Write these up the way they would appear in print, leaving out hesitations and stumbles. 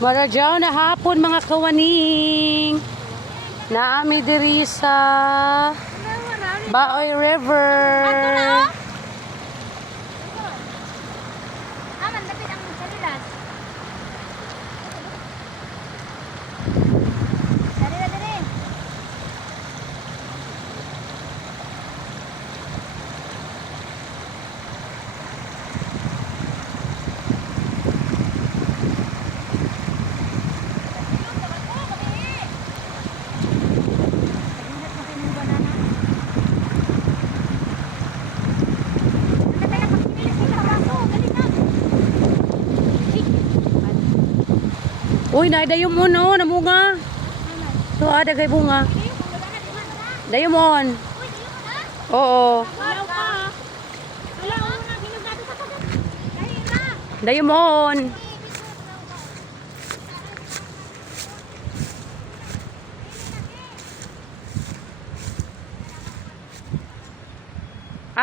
Maradyaw na hapon mga kawaning. Naami diri sa Baoy River. Aman, lapit ang salilas. Dari na, dari. Uy, naidayom mo no, namunga. So, ada kay bunga. Dayomon. Oo. Dayomon.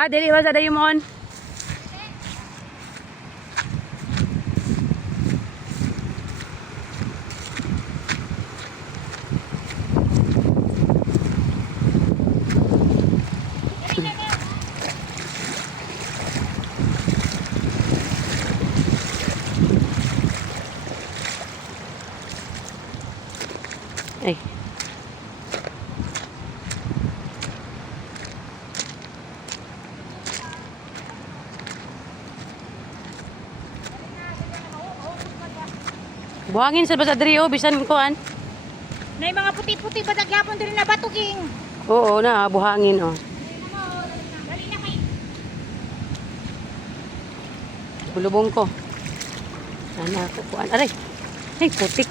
Dili ba sa dayomon? Ay. Buhangin sa basadri oh, bisan kuan. Nay mga puti-puti ba dagyapon diri na batuging. Oo na, buhangin oh. Dali na kay. Bulubong ko. Ana ko kuan. Aray. Ay, putik.